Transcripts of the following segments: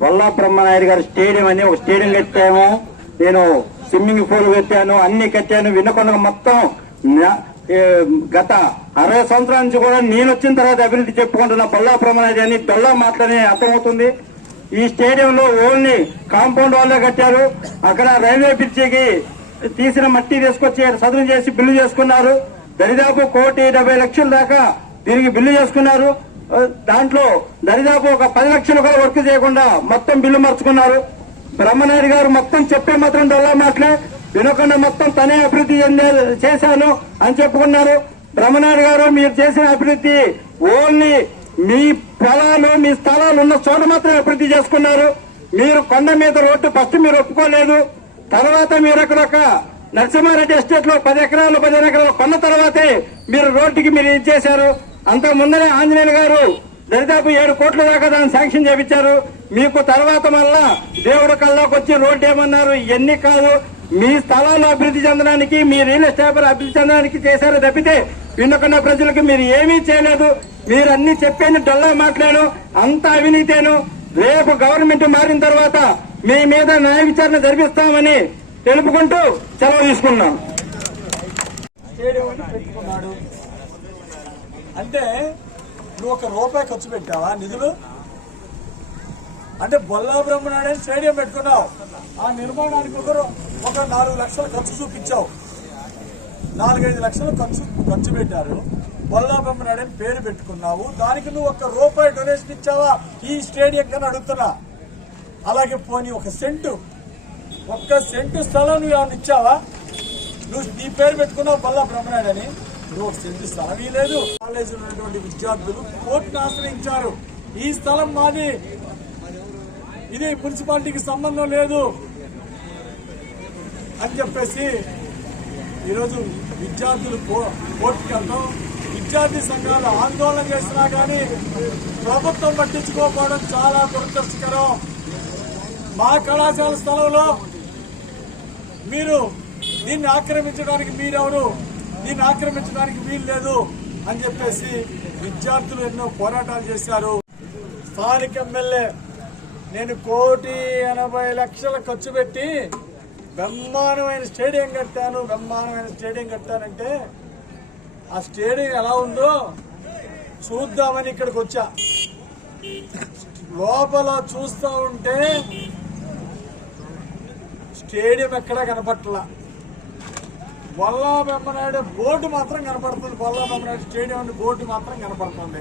బొల్లా బ్రహ్మనాయుడు గారి స్టేడియం అని ఒక స్టేడియం కట్టాము. నేను స్విమ్మింగ్ పూల్ కట్టాను, అన్ని కట్టాను. వినకొండ మొత్తం గత 60 సంవత్సరాల నుంచి కూడా నేను వచ్చిన తర్వాత అభివృద్ధి చెప్పుకుంటున్న బొల్లా బ్రహ్మనాయుడు అని బొల్లా మాటలనే అర్థమవుతుంది. ఈ స్టేడియంలో ఓన్లీ కాంపౌండ్ వాళ్ళే కట్టారు. అక్కడ రైల్వే బ్రిడ్జికి తీసిన మట్టి తీసుకొచ్చి సదును చేసి బిల్లు చేసుకున్నారు. దరిదాపు 1,70,00,000 దాకా తిరిగి బిల్లు చేసుకున్నారు. దాంట్లో దరిదాపు ఒక 10 లక్షలు కూడా వర్క్ చేయకుండా మొత్తం బిల్లు మర్చుకున్నారు. బ్రహ్మనాయుడు గారు మొత్తం చెప్పే మాత్రం డొల్లా మాటలే. వినకొండ మొత్తం తనే అభివృద్ధి చేశాను అని చెప్పుకున్నారు. బ్రహ్మనాయుడు గారు మీరు చేసిన అభివృద్ధి ఓన్లీ మీ పొలాలు మీ స్థలాలు ఉన్న చోట మాత్రమే అభివృద్ధి చేసుకున్నారు. మీరు కొండ మీద రోడ్డు ఫస్ట్ మీరు ఒప్పుకోలేదు. తర్వాత మీరు అక్కడ ఒక నరసింహారెడ్డి ఎస్టేట్ లో 10 ఎకరాలు 15 ఎకరాలు కొన్న తర్వాతే మీరు రోడ్డుకి మీరు ఇచ్చేశారు. అంతకు ముందరే ఆంజనేయులు గారు దరిదాపు 7 కోట్ల దాకా దాన్ని శాంక్షన్ చేయించారు. మీకు తర్వాత మళ్ళా దేవుడు కల్లోకి వచ్చి రోడ్డు ఏమన్నారు. ఇవన్నీ కాదు, మీ స్థలాల్లో అభివృద్ధి చెందడానికి మీ రియల్ ఎస్టేట్ అభివృద్ధి చెందడానికి చేశారు తప్పితే వినకొండ ప్రజలకు మీరు ఏమీ చేయలేదు. మీరు అన్ని చెప్పేది డొల్లా మాట్లాడు, అంత అవినీతేను. రేపు గవర్నమెంట్ మారిన తర్వాత మీ మీద న్యాయ విచారణ జరిపిస్తామని తెలుపుకుంటూ సెలవు తీసుకున్నాం. అంటే నువ్వు ₹1 ఖర్చు పెట్టావా నిధులు? అంటే బొల్లా బ్రహ్మనాయుడు స్టేడియం పెట్టుకున్నావు. ఆ నిర్మాణానికి ఒక 4 లక్షలు ఖర్చు చూపించావు. 4-5 లక్షలు ఖర్చు పెట్టారు. బొల్లా బ్రహ్మనాయుడు పేరు పెట్టుకున్నావు. దానికి నువ్వు ₹1 డొనేషన్ ఇచ్చావా ఈ స్టేడియం కన్నా అడుగుతున్నా. అలాగే పోనీ ఒక సెంటు స్థలం నువ్వు ఏమైనా ఇచ్చావా? నువ్వు నీ పేరు పెట్టుకున్నావు బొల్లా బ్రహ్మనాయుడు అని. నువ్వు ఒక సెంటు స్థలం లేదు. కాలేజీలో ఉన్నటువంటి విద్యార్థులు కోర్టును ఆశ్రయించారు. ఈ స్థలం మాది, ఇది మున్సిపాలిటీకి సంబంధం లేదు అని చెప్పేసి ఈరోజు విద్యార్థులు కోర్టుకి వెళ్తాం. విద్యార్థి సంఘాలు ఆందోళన చేసినా కానీ ప్రభుత్వం పట్టించుకోకపోవడం చాలా దురదృష్టకరం. మా కళాశాల స్థలంలో మీరు దీన్ని ఆక్రమించడానికి మీరెవరు, దీన్ని ఆక్రమించడానికి వీలు లేదు అని చెప్పేసి విద్యార్థులు ఎన్నో పోరాటాలు చేశారు. స్థానిక ఎమ్మెల్యే నేను 1,80,00,000 ఖర్చు పెట్టి బ్రహ్మాండమైన స్టేడియం కట్టానంటే ఆ స్టేడియం ఎలా ఉందో చూద్దామని ఇక్కడికి వచ్చా. లోపల చూస్తూ ఉంటే స్టేడియం ఎక్కడా కనపట్ల. బొల్లా బ్రహ్మనాయుడు బోర్డు మాత్రం కనపడుతుంది. బొల్లా బ్రహ్మనాయుడు స్టేడియం అని బోర్డు మాత్రం కనపడుతుంది.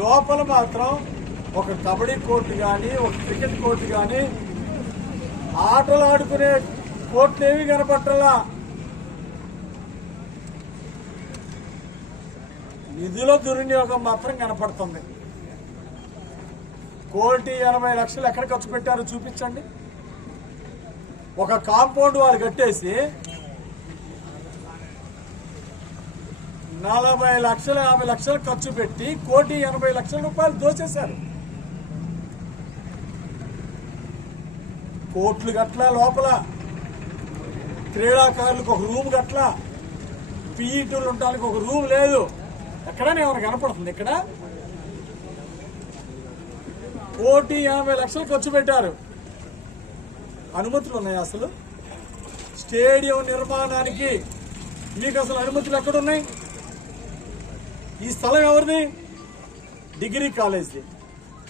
లోపల మాత్రం ఒక కబడ్డీ కోర్టు కానీ, ఒక క్రికెట్ కోర్టు కానీ, ఆటలు ఆడుకునే కోర్టులు ఏమీ కనపట్టాలా. నిధుల దుర్వినియోగం మాత్రం కనపడుతుంది. 1,80,00,000 ఎక్కడ ఖర్చు పెట్టారో చూపించండి. ఒక కాంపౌండ్ వాళ్ళు కట్టేసి 40 లక్షలు 50 లక్షలు ఖర్చు పెట్టి 1,80,00,000 దోచేశారు. కోట్లు గట్ల, లోపల క్రీడాకారులకు ఒక రూమ్ గట్ల, పీఈటీలు ఉండడానికి ఒక రూమ్ లేదు. ఎక్కడనే ఏమైనా కనపడుతుంది? ఇక్కడ 1,80,00,000 ఖర్చు పెట్టారు. అనుమతులు ఉన్నాయి అసలు? స్టేడియం నిర్మాణానికి మీకు అసలు అనుమతులు ఎక్కడున్నాయి? ఈ స్థలం ఎవరిది? Degree college.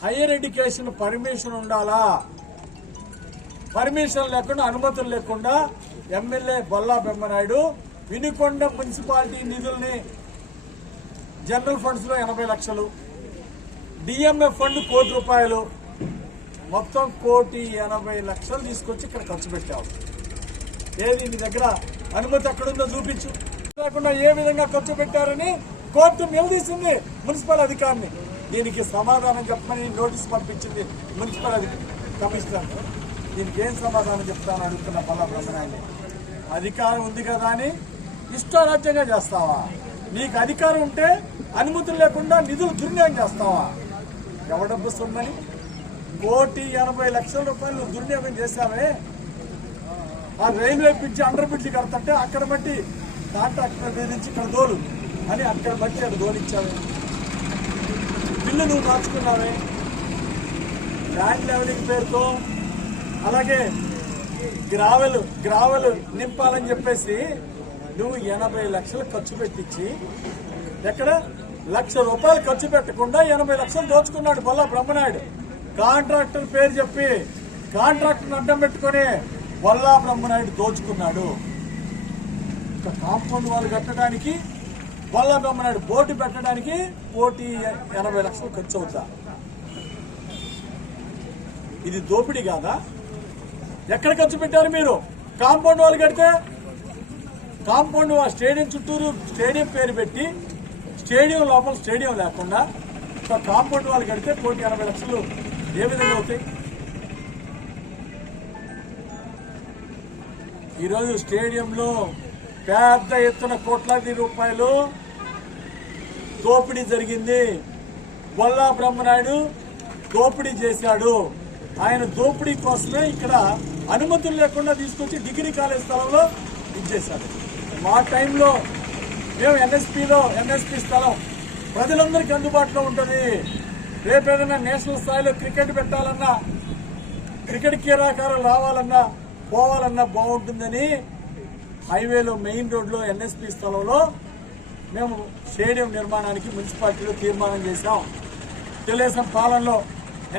Higher education permission ఉండాలా? పర్మిషన్ లేకుండా, అనుమతులు లేకుండా ఎమ్మెల్యే బొల్లా బ్రహ్మనాయుడు వినుకొండ మున్సిపాలిటీ నిధుల్ని జనరల్ ఫండ్స్ లో 80 లక్షలు, డిఎంఎఫ్ ఫండ్ ₹1,00,00,000, మొత్తం 1,80,00,000 తీసుకొచ్చి ఇక్కడ ఖర్చు పెట్టావు. ఏది నీ దగ్గర అనుమతి ఎక్కడుందో చూపించు. లేకుండా ఏ విధంగా ఖర్చు పెట్టారని కోర్టు నిలదీసింది మున్సిపల్ అధికారిని. దీనికి సమాధానం చెప్పమని నోటీసు పంపించింది మున్సిపల్ కమిషనర్. దీనికి ఏం సమాధానం చెప్తానని అడుగుతున్న బొల్లా బ్రహ్మనాయుడు. అధికారం ఉంది కదా అని ఇష్టారాజ్యంగా చేస్తావా? నీకు అధికారం ఉంటే అనుమతులు లేకుండా నిధులు దుర్వినియోగం చేస్తావా? ఎవడబ్బు సొమ్మని 1,80,00,000 దుర్వినియోగం చేశావే. ఆ రైల్వే బ్రిడ్జి, అండర్ బ్రిడ్జి కడతంటే అక్కడ బట్టి కాంట్రాక్టర్ వేధించి ఇక్కడ దోలు అని అక్కడ బట్టి అక్కడ దోలిచ్చావే. బిల్లు నువ్వు మార్చుకున్నావే. ల్యాండ్ లెవెలింగ్ పేరుతో, అలాగే గ్రావెల్ నింపాలని చెప్పేసి నువ్వు 80 లక్షలు ఖర్చు పెట్టించి, ఎక్కడ ₹1,00,000 ఖర్చు పెట్టకుండా 80 లక్షలు దోచుకున్నాడు బొల్లా బ్రహ్మనాయుడు. కాంట్రాక్టర్ పేరు చెప్పి కాంట్రాక్టర్ అడ్డం పెట్టుకుని బొల్లా బ్రహ్మనాయుడు దోచుకున్నాడు. కాంపౌండ్ వాళ్ళు కట్టడానికి బొల్లా బ్రహ్మనాయుడు బోర్డు పెట్టడానికి 1,80 లక్షలు ఖర్చు అవుతా. ఇది దోపిడీ కాదా? ఎక్కడ ఖర్చు పెట్టారు మీరు? కాంపౌండ్ వాళ్ళు కడితే కాంపౌండ్ స్టేడియం చుట్టూరు స్టేడియం పేరు పెట్టి స్టేడియం లోపల స్టేడియం లేకుండా కాంపౌండ్ వాళ్ళు కడితే 1,80 లక్షలు ఏ విధంగా అవుతాయి? ఈరోజు స్టేడియంలో పెద్ద ఎత్తున కోట్లాది రూపాయలు దోపిడీ జరిగింది. బొల్లా బ్రహ్మనాయుడు దోపిడీ చేశాడు. ఆయన దోపిడీ కోసమే ఇక్కడ అనుమతులు లేకుండా తీసుకొచ్చి డిగ్రీ కాలేజ్ స్థలంలో ఇచ్చేశాడు. మా టైంలో మేము ఎన్ఎస్పీ స్థలం ప్రజలందరికీ అందుబాటులో ఉంటుంది. రేపేదైనా నేషనల్ స్థాయిలో క్రికెట్ పెట్టాలన్నా, క్రికెట్ క్రీడాకారులు రావాలన్నా పోవాలన్నా బాగుంటుందని హైవేలో మెయిన్ రోడ్లో ఎన్ఎస్పీ స్థలంలో మేము స్టేడియం నిర్మాణానికి మున్సిపాలిటీలో తీర్మానం చేశాం. తెలుగుదేశం పాలనలో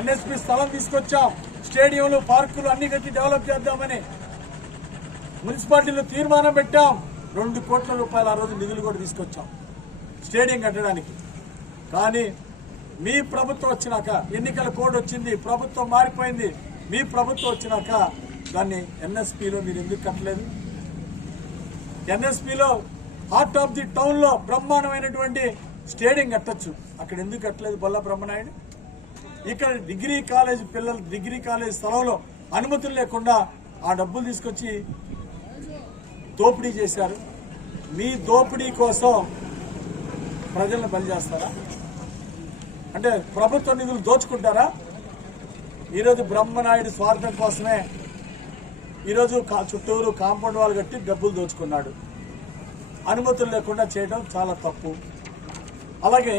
ఎన్ఎస్పీ స్థలం తీసుకొచ్చాం. స్టేడియంలు, పార్కులు అన్ని కట్టి డెవలప్ చేద్దామని మున్సిపాలిటీలో తీర్మానం పెట్టాం. 2 కోట్ల రూపాయలు ఆ రోజు నిధులు కూడా తీసుకొచ్చాం స్టేడియం కట్టడానికి. కానీ మీ ప్రభుత్వం వచ్చినాక, ఎన్నికల కోడ్ వచ్చింది, ప్రభుత్వం మారిపోయింది. మీ ప్రభుత్వం వచ్చినాక దాన్ని ఎన్ఎస్పీలో మీరు ఎందుకు కట్టలేదు? ఎన్ఎస్పీలో హార్ట్ ఆఫ్ ది టౌన్ లో బ్రహ్మాండమైనటువంటి స్టేడియం కట్టొచ్చు, అక్కడ ఎందుకు కట్టలేదు బొల్లా బ్రహ్మనాయుడు? ఇక్కడ డిగ్రీ కాలేజ్ స్థలంలో అనుమతులు లేకుండా ఆ డబ్బులు తీసుకొచ్చి దోపిడీ చేశారు. మీ దోపిడీ కోసం ప్రజలను బలి చేస్తారా? అంటే ప్రభుత్వ నిధులు దోచుకుంటారా? ఈరోజు బ్రహ్మనాయుడు స్వార్థం కోసమే ఈరోజు చుట్టూరు కాంపౌండ్ వాళ్ళు కట్టి డబ్బులు దోచుకున్నాడు. అనుమతులు లేకుండా చేయడం చాలా తప్పు. అలాగే